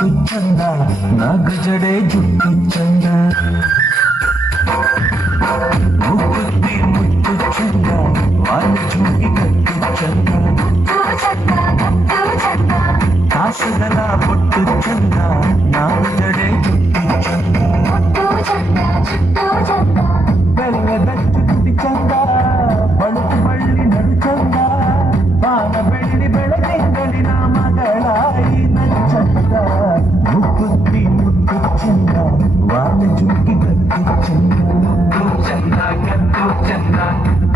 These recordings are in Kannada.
ಮುದ್ದು ಚಂದ ನಾಗಜಡೆ ಜುಟ್ಟು ಚಂದ ಮುಗುತ್ತಿ ಮುದ್ದು ಚಂದ ವಾಲ ಚುಂಬಿ ಕಟ್ಟು ಚಂದ ಕಾಸುಗಳ ಬೊಟ್ಟು ಚಂದ ನಾಗಜಡೆ ಜುಟ್ಟು ಚಂದ ಬೆಳೆದ ಚುಟ್ಟಿ ಚಂದ ಬಳುಕು ಬಳ್ಳಿ ನಡು ಚಂದ ಬಾನ ಬೆಳ್ಳಿ ಬೆಳದಿಂಗಳಿನ ಮಗಳಾಯಿ ಚಂದ ಮುಗುತ್ತಿ ಮುದ್ದು ಚಂದ ವಾಲ ಚುಂಬಿ ಕಟ್ಟು ಚಂದ ಚಂದ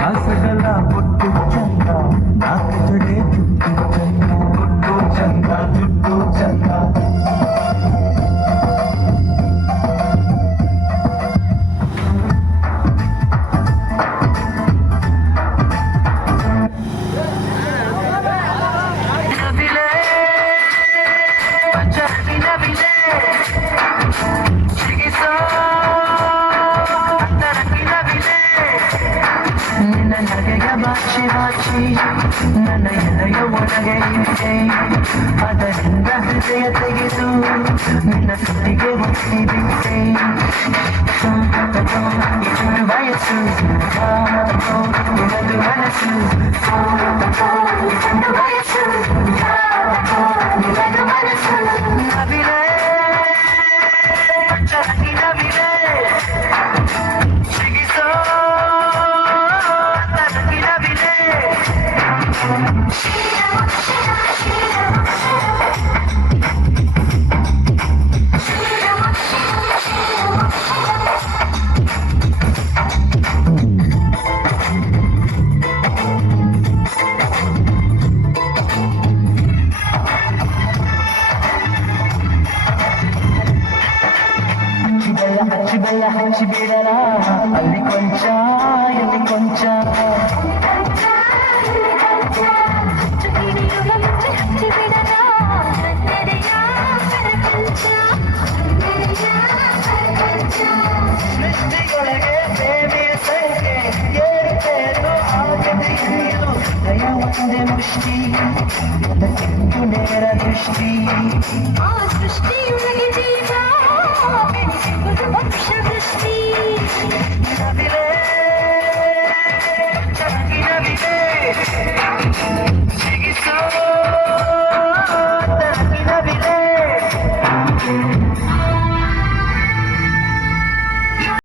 ಕಾಸುಗಳ ಬೊಟ್ಟು ಚಂದ ನಾಗಜಡೆ ಜುಟ್ಟು ಚಂದ ಚಂದ ಜುಟ್ಟು ಚಂದ ಬಾಚಿ ಬಾಚಿ ನನ್ನ ಎದೆಯ ಒಳಗೆ ಇದೆ ಅದರಿಂದ ಹೃದಯ ತೆಗೆದು ನಿನ್ನ ಸುದ್ದಿಗೆ ಒತ್ತಿಬಿಟ್ಟೆ ವಯಸ್ಸು ನಿನ್ನದು ಮನಸ್ಸು ವಯಸ್ಸು ನಿನ್ನದು ಮನಸ್ಸು ನವಿಲೆ ಚರಗಿ ನವಿಲೆ ಸಿಗಿಸೋ ಹಚ್ಚಿ ಬಿಡಲ ಅಲ್ಲಿ ಕೊಂಚ ಇಲ್ಲಿ ಕೊಂಚ ಸೃಷ್ಟಿಯೊಳಗೆ ದೇವಿಯ ಸಂಖ್ಯೆ ಏರುತ್ತೇನು ಆಗದೆಯೇನು ದಯ ಒಂದೇ ಮುಷ್ಟಿ ಅದಕ್ಕೆಂದು ನೇರ ದೃಷ್ಟಿ ಆ ಸೃಷ್ಟಿಯೊಳಗೆ ಜೀವ ಬೆಳೆಸುವುದು ಪಕ್ಷ ದೃಷ್ಟಿ